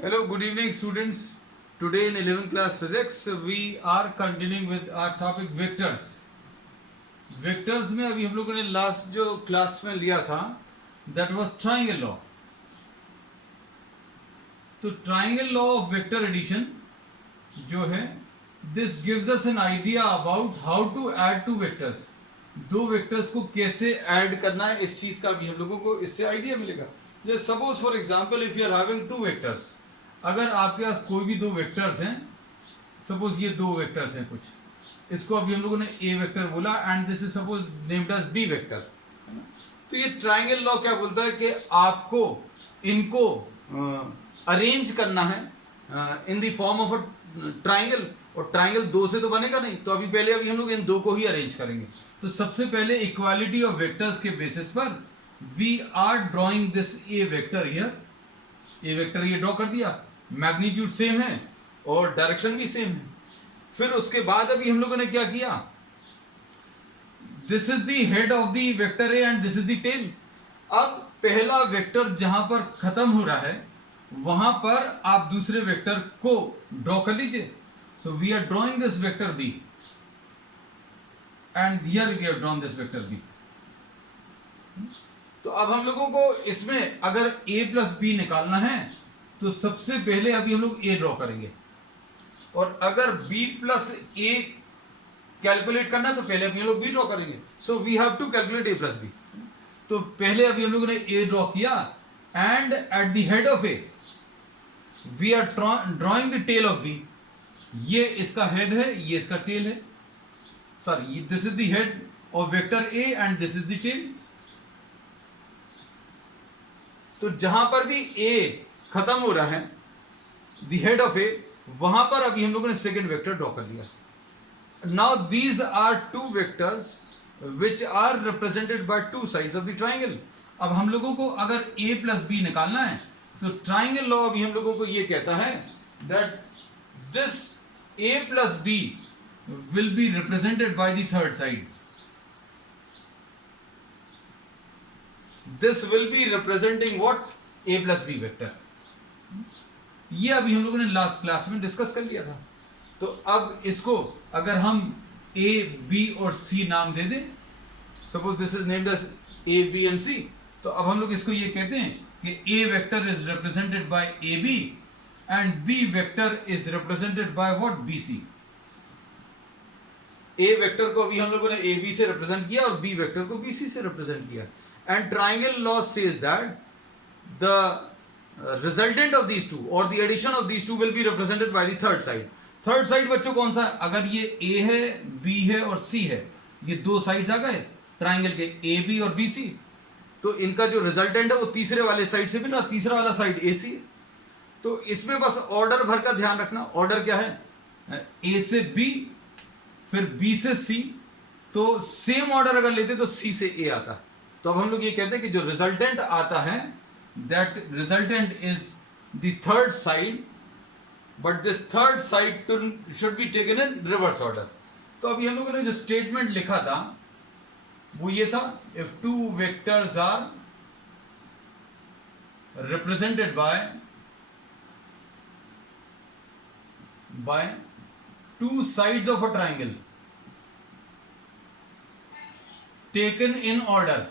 Hello, good evening students. Today in 11th class physics we are continuing with our topic vectors. Vectors में अभी हम लोगों ने last जो क्लास में लिया था that was triangle law. तो triangle law of vector addition जो है this gives us an idea about how to add two vectors. दो वेक्टर्स को कैसे ऐड करना है इस चीज का भी हम लोगों को इससे आइडिया मिलेगा. जैसे suppose for example if you are having two vectors, अगर आपके पास कोई भी दो वेक्टर्स हैं, सपोज ये दो वेक्टर्स हैं कुछ, इसको अभी हम लोगों ने ए वेक्टर बोला and this is suppose named as B vector. तो ये ट्राइंगल लॉ क्या बोलता है कि आपको इनको अरेंज करना है in the form of a triangle, और ट्राइंगल दो से तो बनेगा नहीं, तो अभी हम लोग इन दो को ही अरेंज करेंगे. तो सबसे पहले इक्वालिटी ऑफ वेक्टर्स के बेसिस पर we are drawing this A vector here. A vector ये ड्रॉ कर दिया, मैग्नीट्यूड सेम है और डायरेक्शन भी सेम है. फिर उसके बाद अभी हम लोगों ने क्या किया, this is the head of the vector A and this is the tail. अब पहला वेक्टर जहां पर खत्म हो रहा है वहां पर आप दूसरे वेक्टर को ड्रॉ कर लीजिए. So we are drawing this vector B and here we have drawn this vector B. तो अब हम लोगों को इसमें अगर a प्लस बी निकालना है तो सबसे पहले अभी हम लोग a ड्रॉ करेंगे, और अगर b प्लस a कैलकुलेट करना है तो पहले अभी हम लोग b ड्रॉ करेंगे. So we have to calculate a plus B. तो पहले अभी हम लोगों ने a ड्रॉ किया and at the head of a we are drawing the tail of b. ये इसका हेड है, ये इसका टेल है. Sorry, this is the head of vector a and this is the tail. तो जहां पर भी a खत्म हो रहा है, द हेड ऑफ a, वहां पर अभी हम लोगों ने सेकेंड वेक्टर ड्रॉ कर लिया. Now these are two vectors which are represented by two sides of the triangle. अब हम लोगों को अगर a प्लस बी निकालना है तो ट्राइंगल लॉ अभी हम लोगों को ये कहता है that this a plus B will be represented by the third side. This will be representing what? A plus B vector. ये अभी हम लोगों ने लास्ट क्लास में डिस्कस कर लिया था. तो अब इसको अगर हम A, B और C नाम दे दें, suppose this is named as A, B and C, तो अब हम लोग इसको ये कहते हैं कि A vector is represented by AB and B vector is represented by what? BC. A vector को अभी हम लोगों ने AB से रिप्रेजेंट किया और B वेक्टर को BC से रिप्रेजेंट किया. And triangle law says that the resultant of these two or the addition of these two will be represented by the third side. Third side बच्चों कौन सा? अगर ये A है, B है और C है, ये दो साइड्स आ गए ट्राइंगल के, AB और BC. तो इनका जो रिजल्टेंट है वो तीसरे वाले साइड से मिल रहा, तीसरा वाला साइड AC. तो इसमें बस ऑर्डर भर का ध्यान रखना. ऑर्डर क्या है? A से B, फिर B से C. तो सेम ऑर्डर अगर लेते तो C से A आता. तो अब हम लोग ये कहते हैं कि जो रिजल्टेंट आता है that resultant is the third side, but this third side should be taken in reverse order. तो अभी हम लोगों ने जो स्टेटमेंट लिखा था वो ये था, if two vectors are represented by two sides of a triangle taken in order,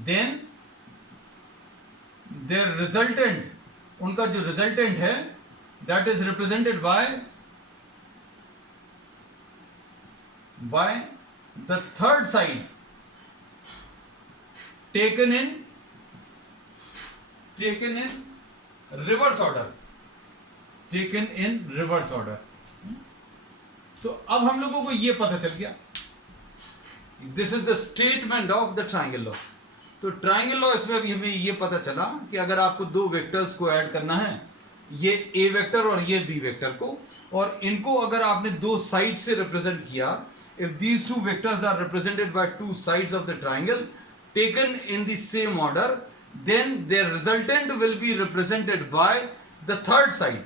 then their resultant, उनका जो रिजल्टेंट है that is represented by the third side taken in reverse order. तो अब हम लोगों को ये पता चल गया, this is the statement of the triangle law. तो ट्राइंगल लॉ इसमें अभी हमें ये पता चला कि अगर आपको दो वेक्टर्स को ऐड करना है, ये A वेक्टर और ये B वेक्टर को, और इनको अगर आपने दो साइड से रिप्रेजेंट किया, if these two vectors are represented by two sides of the triangle taken in the same order, then their resultant will be represented by the third side.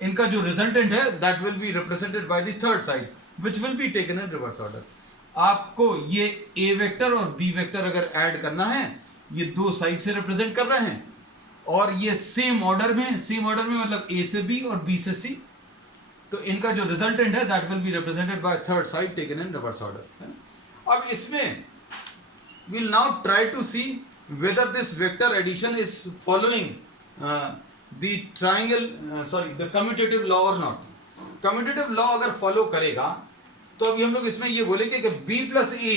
इनका जो रिजल्टेंट है that will be represented by the third side which will be taken in reverse order. आपको ये A vector और B vector अगर add करना है, ये दो साइड से रिप्रेजेंट कर रहे हैं, और ये सेम ऑर्डर में, सेम ऑर्डर में मतलब ए से बी और बी से सी, तो इनका जो रिजल्टेंट है that will be represented by third side taken in reverse order. अब इसमें we'll now try to see whether this vector addition is following the triangle the commutative law or not। commutative law अगर follow करेगा तो अभी हम लोग इसमें ये बोलेंगे कि b प्लस ए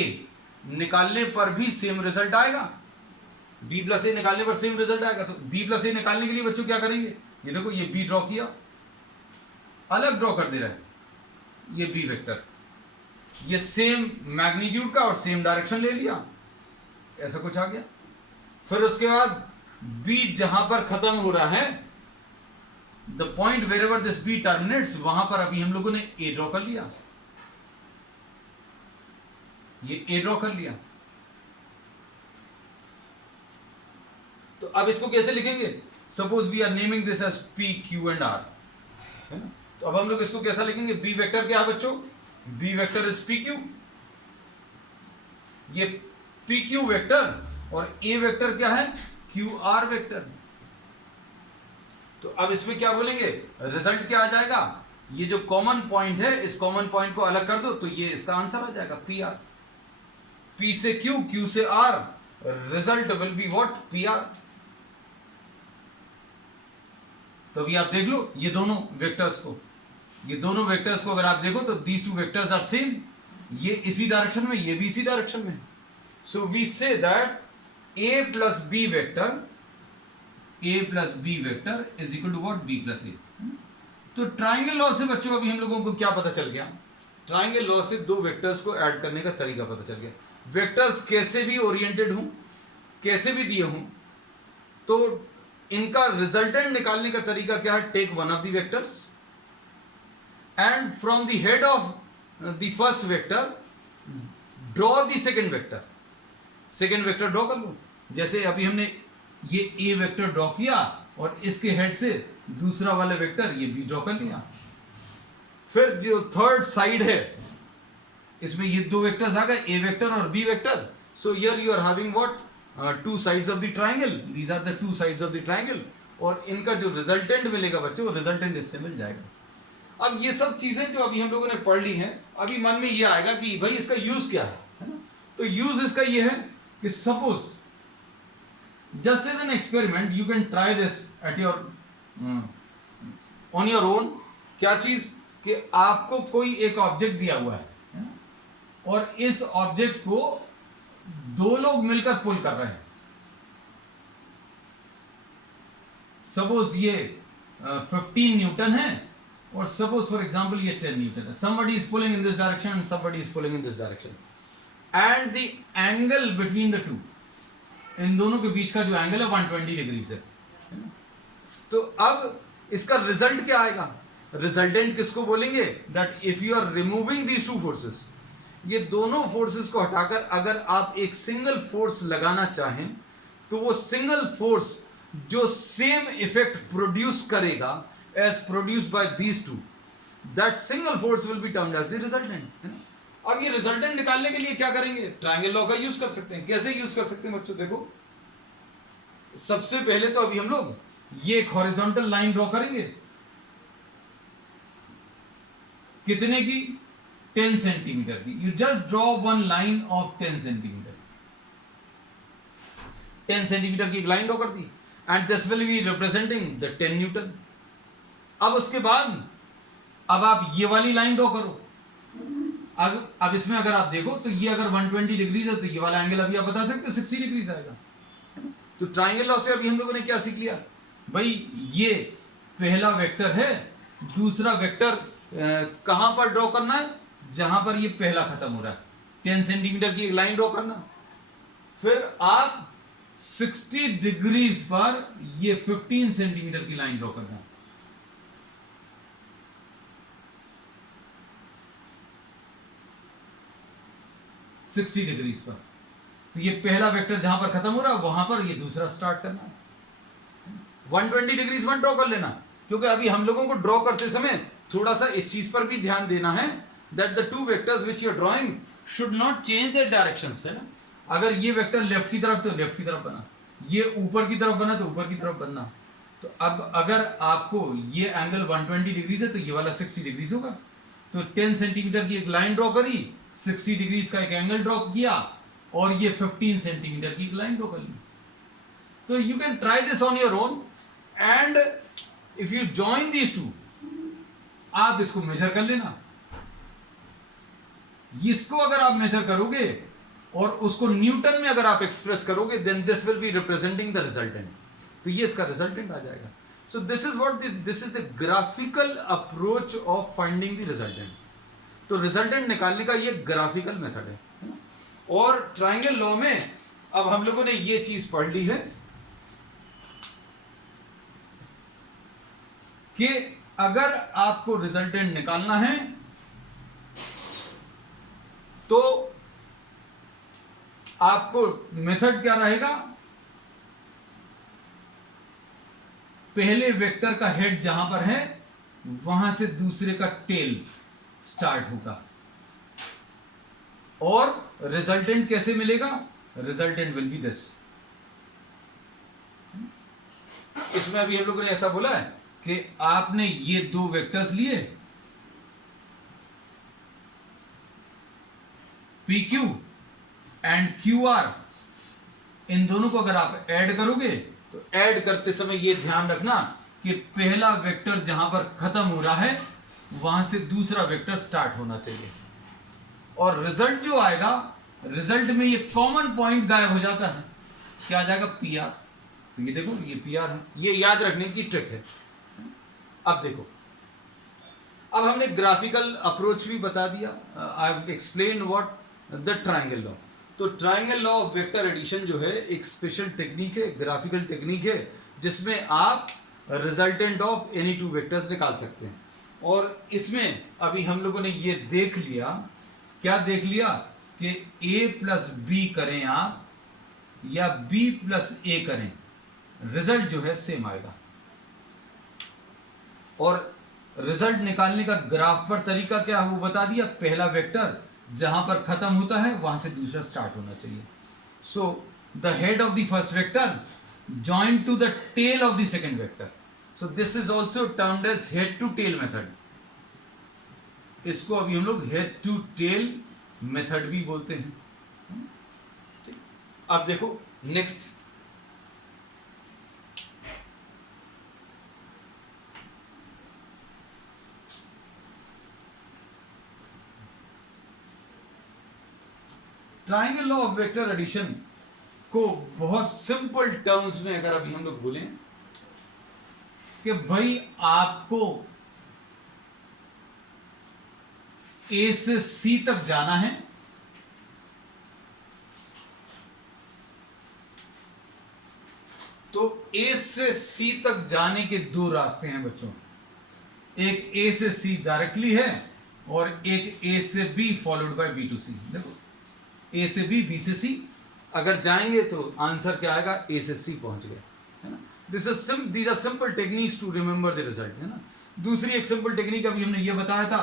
निकालने पर भी सेम रिजल्ट आएगा, b प्लस ए निकालने पर सेम रिजल्ट आएगा। तो b प्लस ए निकालने के लिए बच्चों क्या करेंगे, ये देखो ये b ड्रॉ किया, अलग ड्रॉ कर दे रहा है ये b वेक्टर, ये सेम मैग्नीट्यूड का और सेम डायरेक्शन ले लिया, ऐसा कुछ आ गया। फिर उसके बाद b जहां पर खत्म हो रहा है, the point wherever this b terminates, वहां पर अभी हम लोगों ने a ड्रॉ कर लिया, ये a ड्रॉ कर लिया। तो अब इसको कैसे लिखेंगे, suppose we are naming this as p q and r, है ना। तो अब हम लोग इसको कैसा लिखेंगे, b वेक्टर क्या है बच्चों, b वेक्टर इज pq, ये pq वेक्टर और a वेक्टर क्या है qr वेक्टर। तो अब इसमें क्या बोलेंगे, रिजल्ट क्या आ जाएगा, ये जो कॉमन पॉइंट है इस कॉमन पॉइंट को अलग कर दो तो ये इसका आंसर आ जाएगा pr, p से q, q से r, result will be what pr। तो अभी आप देख लो ये दोनों वेक्टर्स को, ये दोनों वेक्टर्स को अगर आप देखो तो these two vectors are same, ये इसी डायरेक्शन में, ये भी इसी डायरेक्शन में। So we say that a plus b vector, a plus b vector is equal to what b plus a। तो ट्राइंगल लॉ से बच्चों अभी हम लोगों को क्या पता चल गया, ट्राइंगल लॉ से दो वेक्टर्स को ऐड करने का तरीका पता चल गया। वेक्टर्स कैसे भी ओरिएंटेड हूं, कैसे भी दिए हूं, तो इनका रिजल्टेंट निकालने का तरीका क्या है, take one of the vectors and from the head of the first vector draw the second vector, second vector draw कर लो। जैसे अभी हमने ये ए वेक्टर ड्रॉ किया और इसके हेड से दूसरा वाला वेक्टर ये बी ड्रॉ कर लिया। फिर जो थर्ड साइड है इसमें ये दो वेक्टर्स आ गए, ए वेक्टर और B vector. So here you are having what two sides of the triangle, these are the two sides of the triangle, और इनका जो रिजल्टेंट मिलेगा बच्चों, वो रिजल्टेंट इससे मिल जाएगा। अब ये सब चीजें जो अभी हम लोगों ने पढ़ ली हैं, अभी मन में ये आएगा कि भाई इसका यूज क्या है ना। तो यूज इसका ये है कि suppose just as an experiment you can try this at your on your own. क्या चीज, कि आपको कोई एक ऑब्जेक्ट दिया हुआ है और इस ऑब्जेक्ट को दो लोग मिलकर पुल कर रहे हैं। सपोज ये 15 न्यूटन है और सपोज फॉर एग्जांपल ये 10 न्यूटन है। somebody is pulling in this direction and somebody is pulling in this direction and the angle between the two, इन दोनों के बीच का जो एंगल है 120 डिग्रीज है। तो अब इसका रिजल्ट क्या आएगा, रिजल्टेंट किसको बोलेंगे, that if you are removing these two forces, ये दोनों फोर्सेस को हटाकर अगर आप एक सिंगल फोर्स लगाना चाहें तो वो सिंगल फोर्स जो सेम इफेक्ट प्रोड्यूस करेगा as produced by these two, that single force will be termed as the resultant, है ना। अब ये रिजल्टेंट निकालने के लिए क्या करेंगे, ट्रायंगल लॉ का यूज कर सकते हैं। कैसे यूज कर सकते हैं बच्चों, देखो सबसे पहले तो अभी हम लोग ये एक हॉरिजॉन्टल लाइन ड्रॉ करेंगे, कितने की, 10 सेंटीमीटर की। You just draw one line of 10 centimetre, 10 centimetre की एक लाइन ड्रॉ कर दी and this will be representing the 10 newton. अब उसके बाद अब आप ये वाली लाइन ड्रॉ करो। अब इसमें अगर आप देखो तो ये अगर 120 डिग्रीज है तो ये वाला एंगल अभी आप बता सकते हो 60 डिग्रीज आएगा। तो ट्रायंगल लॉ से अभी हम लोगों ने क्या सीख लिया, भाई ये पहला वेक्टर है, दूसरा वेक्टर कहां पर ड्रॉ करना है, जहां पर ये पहला खत्म हो रहा है, 10 सेंटीमीटर की एक लाइन ड्रॉ करना। फिर आप 60 डिग्रीज पर ये 15 सेंटीमीटर की लाइन ड्रॉ करना। सिक्सटी डिग्रीज पर, तो ये पहला वेक्टर जहां पर खत्म हो रहा है वहां पर ये दूसरा स्टार्ट करना है। 120 डिग्रीज मत ड्रॉ कर लेना, क्योंकि अभी हम लोगों को ड्रॉ करते समय थोड़ा सा इस चीज पर भी ध्यान देना है, that the two vectors which you are drawing should not change their directions, है ना। अगर ये वेक्टर लेफ्ट की तरफ तो लेफ्ट की तरफ बना, ये ऊपर की तरफ बना तो ऊपर की तरफ बनना। तो अब अगर आपको ये एंगल 120 डिग्रीज है तो ये वाला 60 डिग्रीज होगा। तो 10 सेंटीमीटर की एक लाइन ड्रॉ करी, 60 डिग्रीज का एक एंगल ड्रॉ किया, और ये 15 सेंटीमीटर की एक लाइन ड्रॉ कर ली। तो you can try this on your own, and if you join these two, आप इसको मेजर कर लेना। इसको अगर आप मेजर करोगे और उसको न्यूटन में अगर आप एक्सप्रेस करोगे, then this will be representing the resultant. तो ये इसका रिजल्टेंट आ जाएगा। So this is what this is the graphical approach of finding the resultant. तो रिजल्टेंट निकालने का ये ग्राफिकल मेथड है। और ट्रायंगल लॉ में अब हम लोगों ने ये चीज पढ़ ली है कि अगर आपको रिजल्टेंट निकालना है तो आपको मेथड क्या रहेगा, पहले वेक्टर का हेड जहां पर है वहां से दूसरे का टेल स्टार्ट होगा। और रिजल्टेंट कैसे मिलेगा, रिजल्टेंट विल बी दिस। इसमें अभी हम लोगों ने ऐसा बोला है कि आपने ये दो वेक्टर्स लिए, P Q and Q R, इन दोनों को अगर आप ऐड करोगे तो ऐड करते समय ये ध्यान रखना कि पहला वेक्टर जहां पर खत्म हो रहा है वहां से दूसरा वेक्टर स्टार्ट होना चाहिए। और रिजल्ट जो आएगा, रिजल्ट में ये कॉमन पॉइंट गायब हो जाता है, क्या आ जाएगा, पी आर। तो ये देखो ये पी आर है, ये याद रखने की ट्रिक है। अब देखो, अब हमने ग्राफिकल अप्रोच भी बता दिया। I have explain what the triangle law. तो triangle law of vector addition जो है एक स्पेशल टेक्निक है, ग्राफिकल टेक्निक है, जिसमें आप resultant of any two vectors निकाल सकते हैं। और इसमें अभी हम लोगों ने ये देख लिया, क्या देख लिया, कि a प्लस बी करें आप या b प्लस a करें, रिजल्ट जो है सेम आएगा। और रिजल्ट निकालने का ग्राफ पर तरीका क्या है वो बता दिया। पहला वेक्टर जहां पर खत्म होता है वहां से दूसरा स्टार्ट होना चाहिए। So the head of the first vector join to the tail of the second vector. So this is also termed as head to tail method. इसको अभी हम लोग हेड टू टेल मेथड भी बोलते हैं। अब देखो next, triangle law of vector addition को बहुत सिंपल टर्म्स में अगर अभी हम लोग बोलें कि भाई आपको ए से सी तक जाना है, तो ए से सी तक जाने के दो रास्ते हैं बच्चों। एक ए से सी डायरेक्टली है और एक ए से B followed by B to C. देखो ए से बी, बी से सी अगर जाएंगे तो आंसर क्या आएगा, ए से सी पहुंच गए, है ना। These are simple techniques to remember the result, है ना। दूसरी एक सिंपल टेक्निक अभी हमने ये बताया था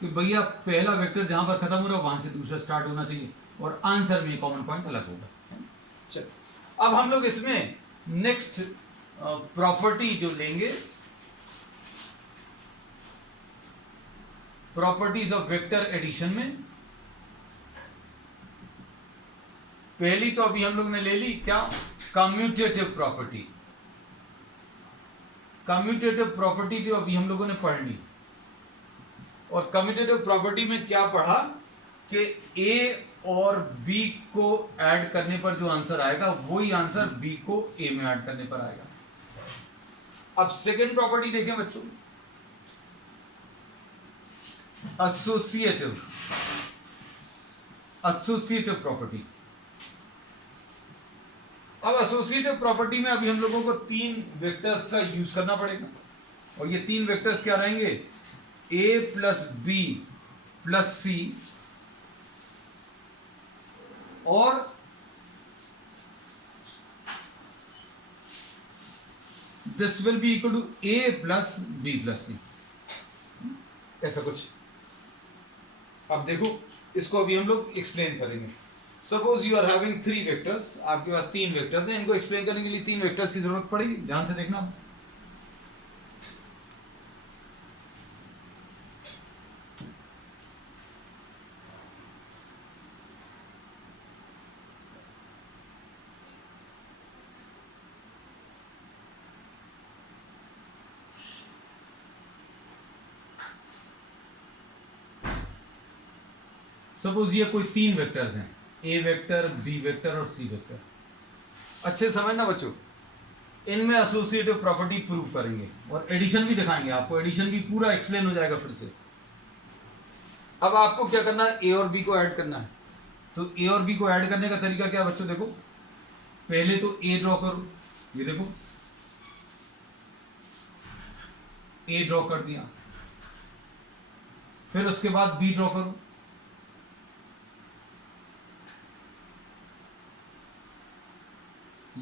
कि भैया पहला वेक्टर जहां पर खत्म हो रहा है वहां से दूसरा स्टार्ट होना चाहिए और आंसर में कॉमन पॉइंट अलग होगा। चलो अब हम लोग इसमें नेक्स्ट प्रॉपर्टी जो लेंगे, प्रॉपर्टीज ऑफ वेक्टर एडिशन में पहली तो अभी हम लोग ने ले ली क्या, कम्यूटेटिव प्रॉपर्टी। कम्यूटेटिव प्रॉपर्टी तो अभी हम लोगों ने पढ़ ली। और कम्यूटेटिव प्रॉपर्टी में क्या पढ़ा कि ए और बी को ऐड करने पर जो आंसर आएगा वही आंसर बी को ए में ऐड करने पर आएगा। अब सेकेंड प्रॉपर्टी देखें बच्चों, एसोसिएटिव प्रॉपर्टी। अब एसोसिएटिव प्रॉपर्टी में अभी हम लोगों को तीन वेक्टर्स का यूज करना पड़ेगा और ये तीन वेक्टर्स क्या रहेंगे, A plus B plus C और this will be equal to A plus B plus C, ऐसा कुछ। अब देखो इसको अभी हम लोग एक्सप्लेन करेंगे। Suppose you are having 3 vectors, आपके पास 3 वेक्टर्स हैं, इनको एक्सप्लेन करने के लिए 3 वेक्टर्स की जरूरत पड़ेगी, ध्यान से देखना। सपोज ये कोई 3 वेक्टर्स हैं, ए वेक्टर, बी वेक्टर और सी वेक्टर। अच्छे समझना बच्चों, इनमें एसोसिएटिव प्रॉपर्टी प्रूव करेंगे और एडिशन भी दिखाएंगे आपको, एडिशन भी पूरा एक्सप्लेन हो जाएगा फिर से। अब आपको क्या करना है, ए और बी को ऐड करना है। तो ए और बी को ऐड करने का तरीका क्या बच्चों, देखो पहले तो ए ड्रॉ करो, ये देखो ए ड्रॉ कर दिया, फिर उसके बाद बी ड्रॉ करो,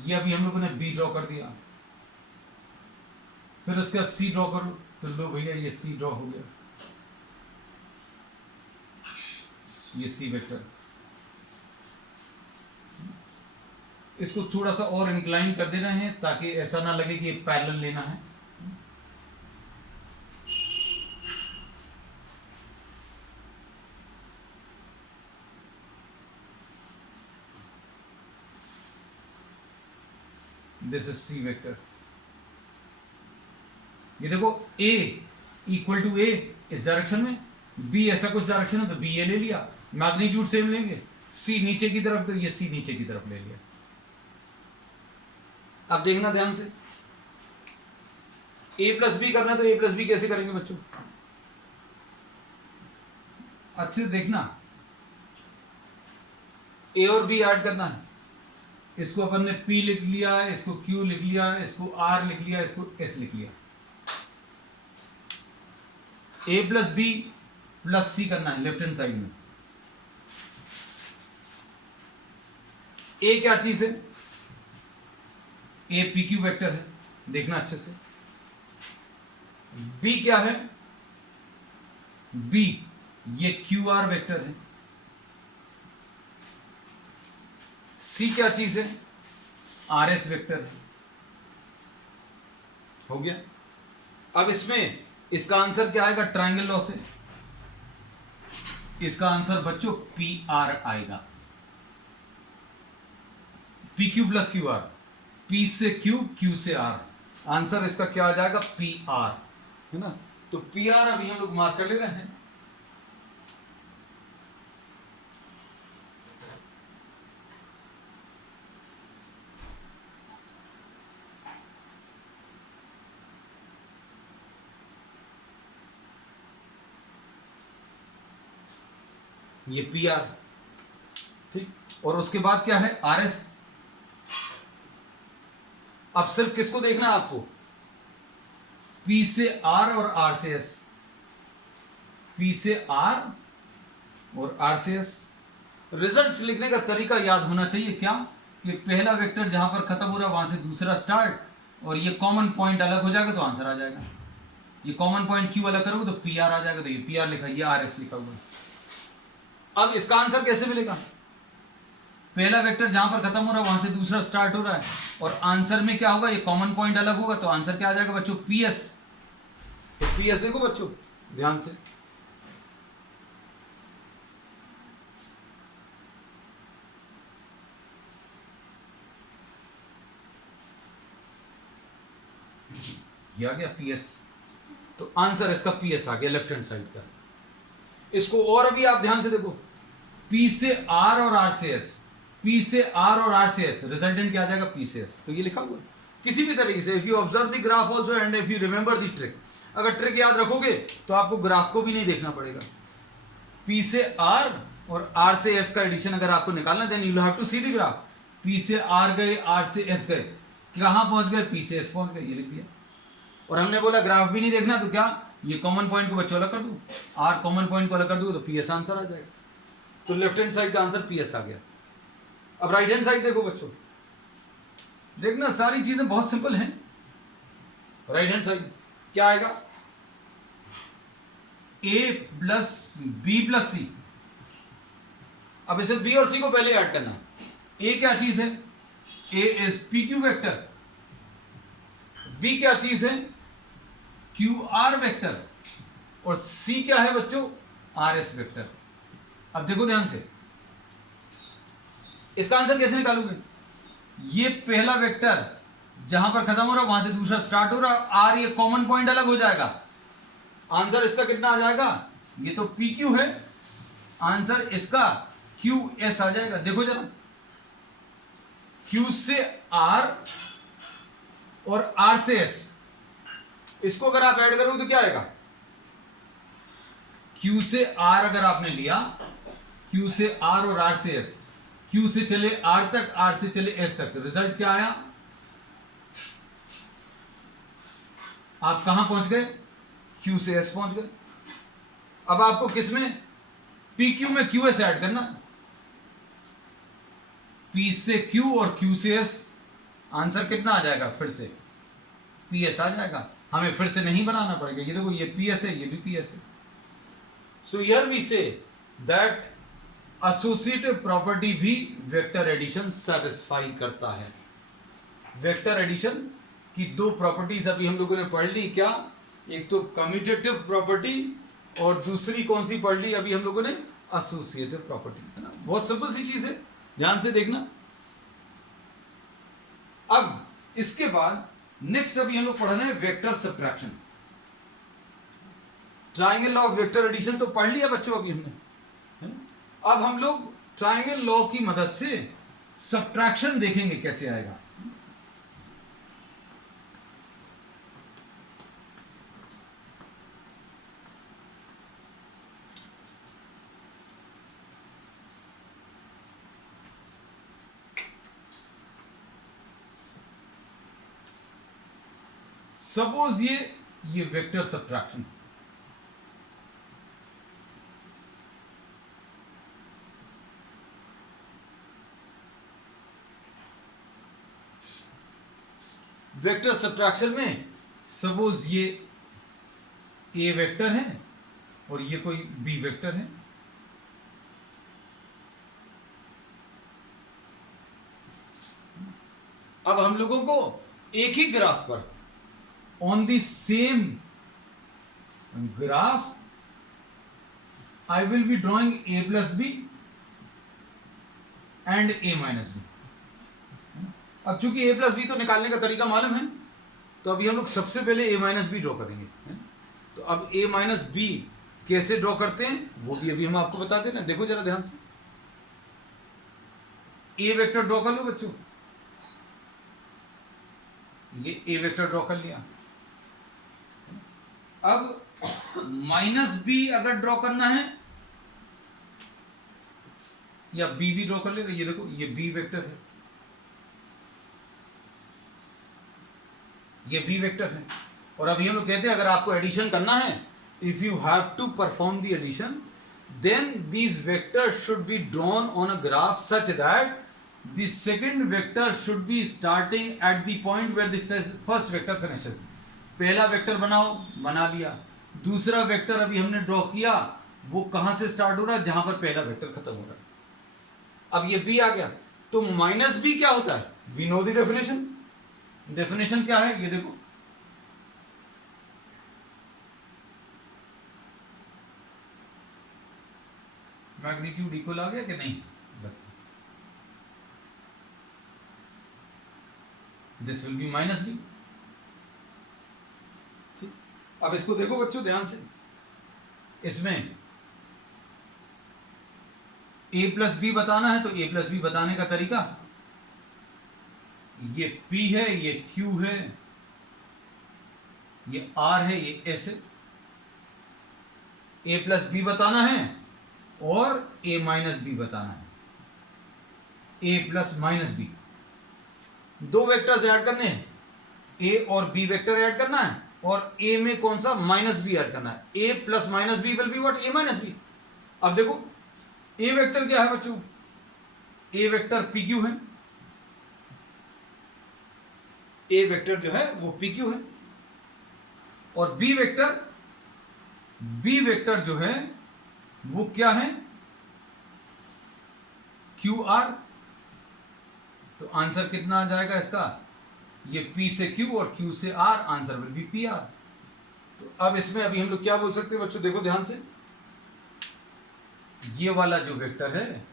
ये अभी हम लोगों ने बी ड्रॉ कर दिया, फिर उसके बाद सी ड्रॉ करो, तो लो भैया ये सी ड्रॉ हो गया, ये सी वेक्टर। इसको थोड़ा सा और इंक्लाइन कर देना है ताकि ऐसा ना लगे कि पैरेलल लेना है। This is C vector. ये देखो A इक्वल टू A इस डायरेक्शन में, B ऐसा कुछ डायरेक्शन है तो B ये ले लिया, मैग्नीट्यूड सेम लेंगे, C नीचे की तरफ तो ये C नीचे की तरफ ले लिया। अब देखना ध्यान से, A प्लस बी करना है तो A प्लस बी कैसे करेंगे बच्चों, अच्छे से देखना। A और B ऐड करना है, इसको अपन ने P लिख लिया, इसको Q लिख लिया, इसको R लिख लिया, इसको S लिख लिया। A plus B plus C करना है लेफ्ट हैंड साइड में। A क्या चीज है, A PQ वेक्टर है, देखना अच्छे से। B क्या है, B ये QR वेक्टर है। C क्या चीज है, RS वेक्टर है। हो गया। अब इसमें इसका आंसर क्या आएगा, ट्रायंगल लॉ से इसका आंसर बच्चों PR आएगा, PQ प्लस QR, P से Q, Q से R, आंसर इसका क्या आ जाएगा PR, है ना। तो PR अभी हम लोग मार्क कर ले रहे हैं। ये PR, ठीक, और उसके बाद क्या है RS। अब सिर्फ किसको देखना है आपको, P से R और R से S, P से R और R से S। रिजल्ट्स लिखने का तरीका याद होना चाहिए, क्या कि पहला वेक्टर जहां पर खत्म हो रहा है वहां से दूसरा स्टार्ट, और ये कॉमन पॉइंट अलग हो जाएगा तो आंसर आ जाएगा। ये कॉमन पॉइंट Q अलग करोगे तो PR आ जाएगा, तो ये PR लिखा, ये RS लिखा हुआ है। अब इसका आंसर कैसे मिलेगा, पहला वेक्टर जहां पर खत्म हो रहा है वहां से दूसरा स्टार्ट हो रहा है, और आंसर में क्या होगा, ये कॉमन पॉइंट अलग होगा तो आंसर क्या आ जाएगा बच्चों PS। तो PS देखो बच्चों ध्यान से, ये आ गया PS, तो आंसर इसका PS आ गया लेफ्ट हैंड साइड का। इसको और अभी आप ध्यान से देखो, P से R और R से S, P से R और R से S, रिजल्टेंट क्या आ जाएगा P से S। तो ये लिखा हुआ है किसी भी तरीके से, if you observe the graph also and if you remember the trick, अगर ट्रिक याद रखोगे तो आपको ग्राफ को भी नहीं देखना पड़ेगा। P से R और R से S का एडिशन अगर आपको निकालना, then you have to see the graph. P से R गए, R से S गए, कहां पहुंच गए, P से S पहुंच गए, ये लिख दिया। और हमने बोला ग्राफ भी नहीं देखना, तो क्या ये कॉमन पॉइंट को बच्चों अलग कर दो, R कॉमन पॉइंट को अलग कर दो तो PS आंसर आ जाएगा। तो लेफ्ट हैंड साइड का आंसर PS आ गया। अब राइट हैंड साइड देखो बच्चों, देखना सारी चीजें बहुत सिंपल हैं। राइट हैंड साइड क्या आएगा, A plus B plus C। अब इसे बी और सी को पहले ऐड करना। ए क्या चीज है? A is P Q vector, B क्या चीज है? क्यू आर वेक्टर, और सी क्या है बच्चों? R S vector. अब देखो ध्यान से, इसका आंसर कैसे निकालोगे? ये पहला वेक्टर जहां पर खत्म हो रहा है वहां से दूसरा स्टार्ट हो रहा है, आर ये कॉमन पॉइंट अलग हो जाएगा, आंसर इसका कितना आ जाएगा? ये तो पी क्यू है, आंसर इसका क्यू एस आ जाएगा। देखो जरा, क्यू से आर और आर से एस, इसको अगर आप ऐड करोगे तो क्या आएगा? क्यू से आर अगर आपने लिया, क्यू से आर और आर से एस, क्यू से चले आर तक, आर से चले एस तक, रिजल्ट क्या आया? आप कहां पहुंच गए? क्यू से एस पहुंच गए। अब आपको किसमें? पी क्यू में क्यू एस ऐड करना, पी से क्यू और क्यू से एस, आंसर कितना आ जाएगा? फिर से पी एस आ जाएगा, हमें फिर से नहीं बनाना पड़ेगा। ये देखो, ये पी एस है, ये भी पी एस है। So here we say that associative property भी वेक्टर एडिशन सेटिस्फाई करता है। वेक्टर एडिशन की दो प्रॉपर्टीज अभी हम लोगों ने पढ़ ली। क्या? एक तो कम्यूटेटिव प्रॉपर्टी और दूसरी कौन सी पढ़ ली अभी हम लोगों ने? एसोसिएटिव प्रॉपर्टी, है ना। बहुत सिंपल सी चीज है, ध्यान से देखना। अब इसके बाद नेक्स्ट अभी हम लोग पढ़ रहे हैं vector subtraction. Triangle law of vector addition तो पढ़ लिया बच्चों अभी हमने, है ना? अब हम लोग ट्राइंगल लॉ की मदद से सब्ट्रैक्शन देखेंगे कैसे आएगा। सपोज ये वेक्टर सब्ट्रैक्शन, वेक्टर सब्ट्रैक्शन में सपोज ये ए वेक्टर है और ये कोई बी वेक्टर है। अब हम लोगों को एक ही ग्राफ पर on the same graph I will be drawing A plus B and A minus B. अब चूंकि ए प्लस बी तो निकालने का तरीका मालूम है, तो अभी हम लोग सबसे पहले ए माइनस बी ड्रॉ करेंगे, है? तो अब ए माइनस बी कैसे ड्रॉ करते हैं वो भी अभी हम आपको बता देना। देखो जरा ध्यान से, ए वेक्टर ड्रॉ कर लो बच्चों, ये ए वेक्टर ड्रॉ कर लिया। अब माइनस बी अगर ड्रॉ करना है या बी भी ड्रॉ कर ले, ये देखो ये बी वेक्टर है, ये बी वेक्टर है। और अभी हम लोग कहते हैं अगर आपको एडिशन करना है, if you have to perform the addition, then these vectors should be drawn on a graph such that the second vector should be starting at the point where the first vector finishes. पहला vector बनाओ, बना लिया। दूसरा vector अभी हमने draw किया, वो कहां से स्टार्ट हो रहा है? जहां पर पहला वेक्टर खत्म हो रहा है। अब ये बी आ गया, तो माइनस बी क्या होता है? We know the definition. Definition क्या है? ये देखो, मैग्नीट्यूड इक्वल आ गया कि नहीं? This will be minus B. ठीक, अब इसको देखो बच्चों ध्यान से, इसमें a प्लस बी बताना है, तो a प्लस बी बताने का तरीका, ये p है, ये q है, ये r है, ये s है। a प्लस बी बताना है और a माइनस बी बताना है, a प्लस माइनस बी। दो वेक्टर्स ऐड करने हैं, a और b वेक्टर ऐड करना है, और a में कौन सा? माइनस बी ऐड करना है। a plus minus B will be what? a minus B. अब देखो a वेक्टर क्या है बच्चों? a वेक्टर पी क्यू है, a वेक्टर जो है वो पी क्यू है, और b वेक्टर जो है वो क्या है? क्यू आर, तो आंसर कितना आ जाएगा इसका, ये P से Q और Q से R, answer will be P R. तो अब इसमें अभी हम लोग क्या बोल सकते हैं बच्चों, देखो ध्यान से, ये वाला जो वेक्टर है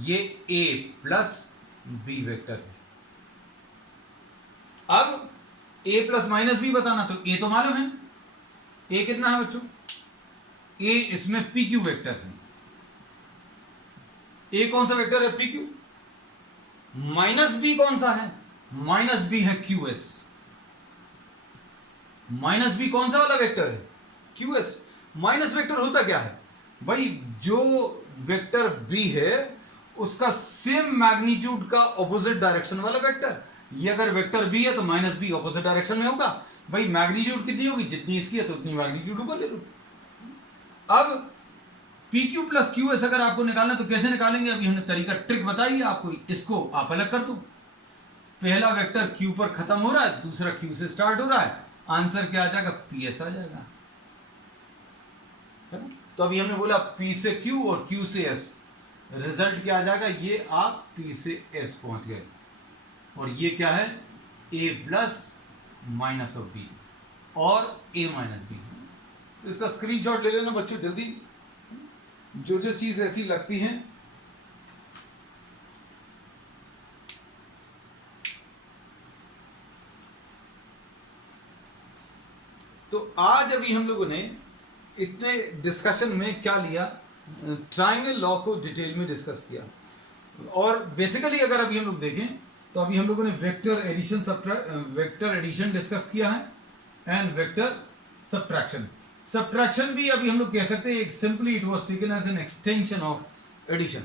ये A प्लस बी वेक्टर है। अब A प्लस माइनस बी बताना, तो A तो मालूम है, A कितना है बच्चों, A इसमें PQ वेक्टर है। A कौन सा वेक्टर है, PQ। माइनस बी कौन सा है, माइनस बी है QS। माइनस बी कौन सा वाला वेक्टर है, QS। माइनस वेक्टर होता क्या है भाई, जो वेक्टर B है उसका सेम मैग्नीट्यूड का ऑपोजिट डायरेक्शन वाला वेक्टर। ये अगर वेक्टर B है तो माइनस बी ऑपोजिट डायरेक्शन में होगा। भाई मैग्नीट्यूड कितनी होगी, जितनी इसकी है तो उतनी मैग्नीट्यूड ऊपर ले लो। अब PQ प्लस QS अगर आपको निकालना तो कैसे निकालेंगे, अभी हमने तरीका ट्रिक बताई है आपको, इसको आप अलग कर दो। पहला वेक्टर Q पर खत्म हो रहा है, दूसरा Q से स्टार्ट हो रहा है, आंसर क्या आ जाएगा, PS आ जाएगा। तो अभी हमने बोला P से Q और Q से S, रिजल्ट क्या आ जाएगा, ये आप P से S पहुंच गए। और ये क्या है, A plus minus of B और A माइनस B। तो इसका स्क्रीनशॉट ले लेना बच्चों जल्दी, जो जो चीज ऐसी लगती है। तो आज अभी हम लोगों ने इसने डिस्कशन में क्या लिया, ट्रायंगल लॉ को डिटेल में डिस्कस किया। और बेसिकली अगर अभी हम लोग देखें तो अभी हम लोगों ने वेक्टर एडिशन डिस्कस किया है एंड वेक्टर सब्ट्रैक्शन। सब्ट्रैक्शन भी अभी हम लोग कह सकते हैं एक simply it was taken as an extension of addition.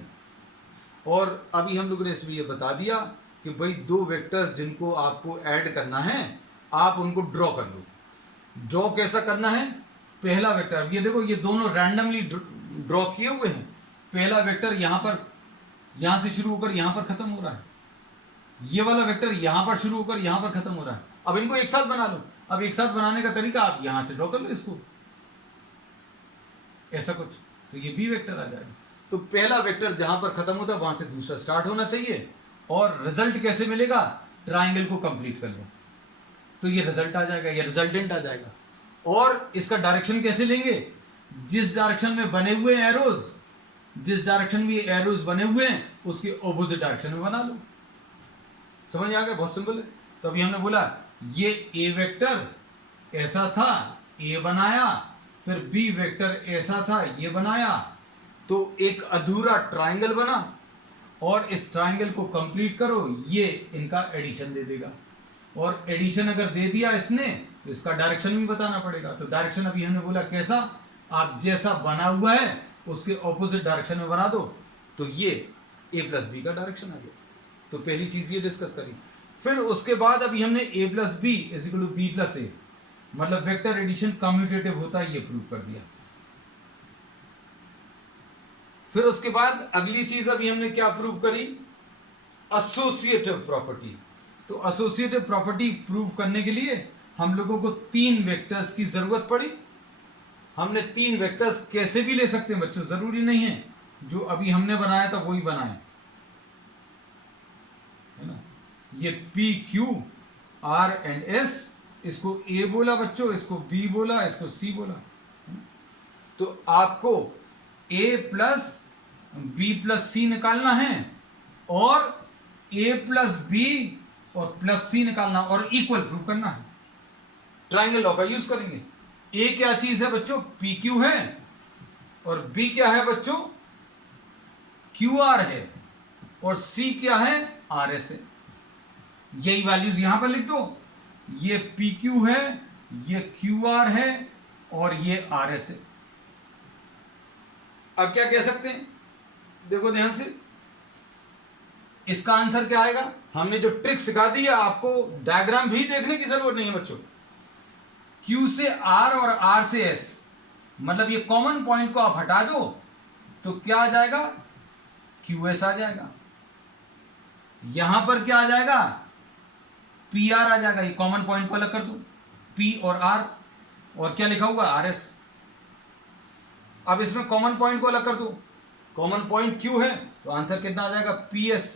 और अभी हम लोगों ने इसमें ये बता दिया कि भाई दो वेक्टर्स जिनको आपको ऐड करना है आप उनको ड्रॉ कर लो। ड्रॉ कैसा करना है, पहला वेक्टर, ये देखो ये दोनों रैंडमली ड्रॉ किए हुए हैं। पहला वेक्टर यहां से शुरू होकर यहां पर खत्म हो रहा है, ये वाला वेक्टर यहां पर शुरू होकर यहां पर खत्म हो रहा है। अब इनको एक साथ बना लो। अब एक साथ बनाने का तरीका, आप यहां से ड्रॉ कर लो इसको ऐसा कुछ, तो ये बी वेक्टर आ जाएगा। तो पहला वेक्टर जहां पर खत्म होता है वहां से दूसरा स्टार्ट होना चाहिए। और रिजल्ट कैसे मिलेगा, ट्राइंगल को कंप्लीट कर लो तो ये रिजल्ट आ जाएगा, ये रिजल्टेंट आ जाएगा। और इसका डायरेक्शन कैसे लेंगे, जिस डायरेक्शन में बने हुए एरोज, जिस डायरेक्शन में एरोज बने हुए हैं उसके ऑपोजिट डायरेक्शन में बना लो। समझ आ गया, बहुत सिंपल है। तो अभी हमने बोला ये ए वेक्टर ऐसा था, ए बनाया, फिर बी वेक्टर ऐसा था, ये बनाया, तो एक अधूरा ट्राइंगल बना। और इस ट्राइंगल को कंप्लीट करो, ये इनका एडिशन दे देगा। और एडिशन अगर दे दिया इसने तो इसका डायरेक्शन भी बताना पड़ेगा। तो डायरेक्शन अभी हमने बोला कैसा, आप जैसा बना हुआ है उसके ऑपोजिट डायरेक्शन में बना दो, तो ये ए प्लस बी का डायरेक्शन आ गया। तो पहली चीज ये डिस्कस करी। फिर उसके बाद अभी हमने A plus B is equal to B plus A, मतलब वेक्टर एडिशन कम्यूटेटिव होता है, ये प्रूव कर दिया। फिर उसके बाद अगली चीज अभी हमने क्या प्रूव करी, एसोसिएटिव प्रॉपर्टी। तो एसोसिएटिव प्रॉपर्टी प्रूव करने के लिए हम लोगों को तीन वेक्टर्स की जरूरत पड़ी। हमने तीन वेक्टर्स कैसे भी ले सकते हैं बच्चों, जरूरी नहीं है जो अभी हमने बनाया था वही बनाए, है ना। ये P Q R and S, इसको ए बोला बच्चों, इसको बी बोला, इसको सी बोला। तो आपको ए प्लस बी प्लस सी निकालना है और ए प्लस बी और प्लस सी निकालना और इक्वल प्रूव करना है। ट्राइंगल लॉ का यूज करेंगे। ए क्या चीज है बच्चों, पी क्यू है, और बी क्या है बच्चों, क्यू आर है, और सी क्या है, आर एस है। यही वैल्यूज यहां पर लिख दो, ये पी क्यू है, ये क्यू आर है और ये आर एस है। अब क्या कह सकते हैं, देखो ध्यान से, इसका आंसर क्या आएगा। हमने जो ट्रिक सिखा दी है आपको, डायग्राम भी देखने की जरूरत नहीं है बच्चों। Q से R और R से S, मतलब ये कॉमन पॉइंट को आप हटा दो तो क्या आ जाएगा, QS आ जाएगा। यहां पर क्या आ जाएगा, PR आ जाएगा। ये कॉमन पॉइंट को अलग कर दो, P और R, और क्या लिखा हुआ, RS। अब इसमें कॉमन पॉइंट को अलग कर दो, कॉमन पॉइंट Q है तो आंसर कितना आ जाएगा PS।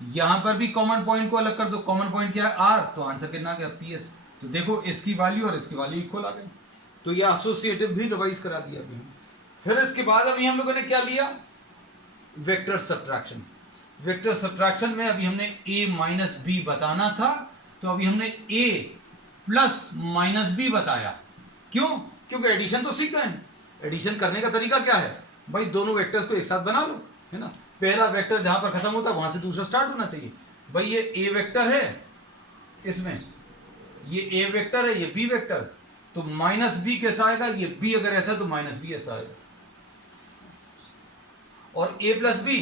यहां पर भी कॉमन पॉइंट को अलग कर दो, कॉमन पॉइंट क्या है R, तो आंसर कितना आ गया PS। तो देखो इसकी वैल्यू और इसकी वैल्यू इक्वल आ गई। तो ये एसोसिएटिव भी रिवाइज करा दिया अभी। फिर इसके बाद अभी हम लोगों ने क्या लिया, वेक्टर सब्ट्रैक्शन। वेक्टर सब्ट्रैक्शन में अभी हमने a माइनस बी बताना था, तो अभी हमने a प्लस माइनस बी बताया। क्यों? क्योंकि एडिशन तो सीख गए। एडिशन करने का तरीका क्या है भाई, दोनों वेक्टर्स को एक साथ बना लो, है ना। पहला वेक्टर जहां पर खत्म होता है वहां से दूसरा स्टार्ट होना चाहिए। भाई ये a वेक्टर है, इसमें ये a वेक्टर है, ये b वेक्टर, तो माइनस बी कैसा आएगा, ये b अगर ऐसा तो माइनस बी ऐसा आएगा। और a प्लस बी,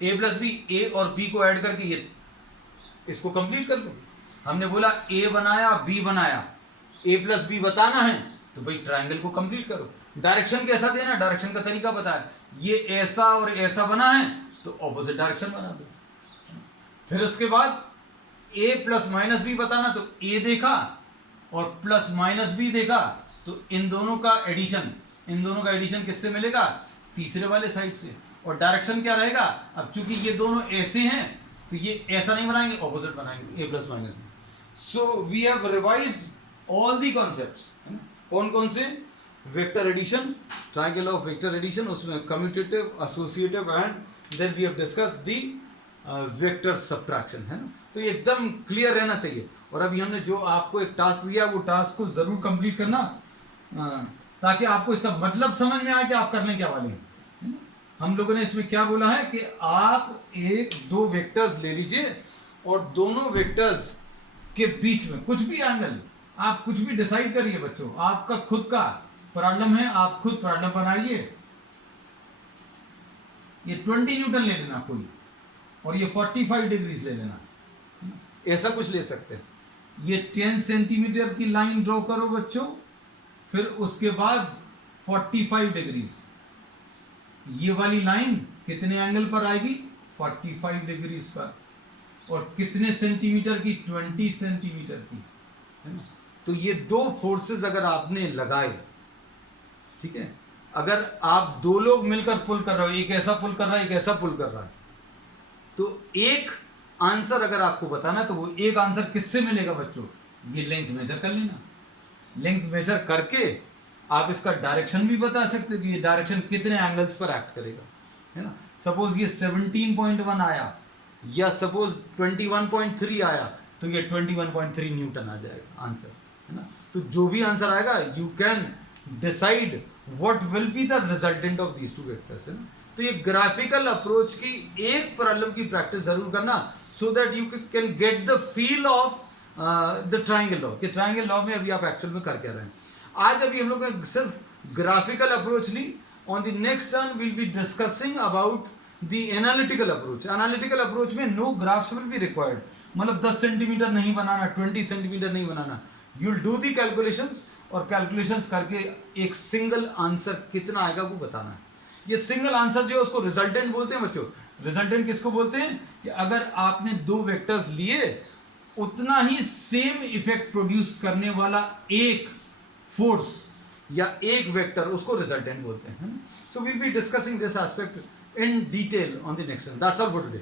a और b को ऐड करके ये इसको कंप्लीट कर लो। हमने बोला a बनाया b बनाया, a प्लस बी बताना है तो भाई ट्रायंगल को कंप्लीट करो। डायरेक्शन कैसा देना, डायरेक्शन का तरीका बताया, ये ऐसा और ऐसा बना है तो ऑपोजिट डायरेक्शन बना दो। फिर उसके बाद a प्लस माइनस बी बताना, तो a देखा और प्लस माइनस बी देखा, तो इन दोनों का एडिशन किससे मिलेगा, तीसरे वाले साइड से। और डायरेक्शन क्या रहेगा, अब चूंकि ये दोनों ऐसे हैं तो ये ऐसा नहीं बनाएंगे, ऑपोजिट बनाएंगे, a plus minus B. So we have revised all the concepts. कौन कौन से, vector addition, triangle of vector addition, उसमें commutative, associative and then we have discussed the vector subtraction, है ना। तो ये एकदम क्लियर रहना चाहिए। और अभी हमने जो आपको एक टास्क दिया वो टास्क को जरूर कंप्लीट करना, ताकि आपको इसका मतलब समझ में आए कि आप करने क्या वाले हैं। हम लोगों ने इसमें क्या बोला है कि आप दो वेक्टर्स ले लीजिए और दोनों वेक्टर्स के बीच में कुछ भी एंगल, आप कुछ भी डिसाइड करिए बच्चों, आपका खुद का प्रॉब्लम है, आप खुद प्रॉब्लम बनाइए। ये 20 न्यूटन ले लेना कोई, और ये 45 डिग्रीज ले लेना, ऐसा कुछ ले सकते हैं। ये 10 सेंटीमीटर की लाइन ड्रॉ करो बच्चों, फिर उसके बाद 45 डिग्रीज, ये वाली लाइन कितने एंगल पर आएगी, 45 डिग्रीज पर, और कितने सेंटीमीटर की, 20 सेंटीमीटर की, है ना। तो ये दो फोर्सेस अगर आपने लगाए, ठीक है, अगर आप दो लोग मिलकर पुल कर रहे हो, एक ऐसा पुल कर रहा है, एक ऐसा पुल कर रहा है, तो एक आंसर अगर आपको बताना है तो वो एक आंसर किससे मिलेगा बच्चों, ये लेंथ मेजर कर लेना। लेंथ मेजर करके आप इसका डायरेक्शन भी बता सकते हो कि ये डायरेक्शन कितने एंगल्स पर एक्ट करेगा, है ना। सपोज ये 17.1 आया या सपोज 21.3 आया, तो ये 21.3 न्यूटन आ जाएगा आंसर, है ना। तो जो भी आंसर आएगा you can decide what will be the resultant of these two vectors, है ना। तो ये ग्राफिकल अप्रोच की एक प्रॉब्लम की प्रैक्टिस जरूर करना, so that you can get the feel of the triangle law, कि ट्रायंगल लॉ में अभी आप एक्चुअल में कर क्या रहे हैं। आज अभी हम लोग ने सिर्फ ग्राफिकल अप्रोच ली। On the next turn will be discussing about the analytical approach. Analytical approach में no graphs will be required, मतलब 10 सेंटीमीटर नहीं बनाना, 20 सेंटीमीटर नहीं बनाना, you will do the calculations, और कैलकुलेशंस करके एक सिंगल आंसर कितना आएगा वो बताना है। ये सिंगल आंसर जो है उसको रिजल्टेंट बोलते हैं बच्चों। रिजल्टेंट किसको बोलते हैं, कि अगर आपने दो वेक्टर्स लिए उतना ही सेम इफेक्ट प्रोड्यूस करने वाला एक फोर्स या एक वेक्टर, उसको रिजल्टेंट बोलते हैं। So we will be discussing this aspect in detail on the next one. That's all for today.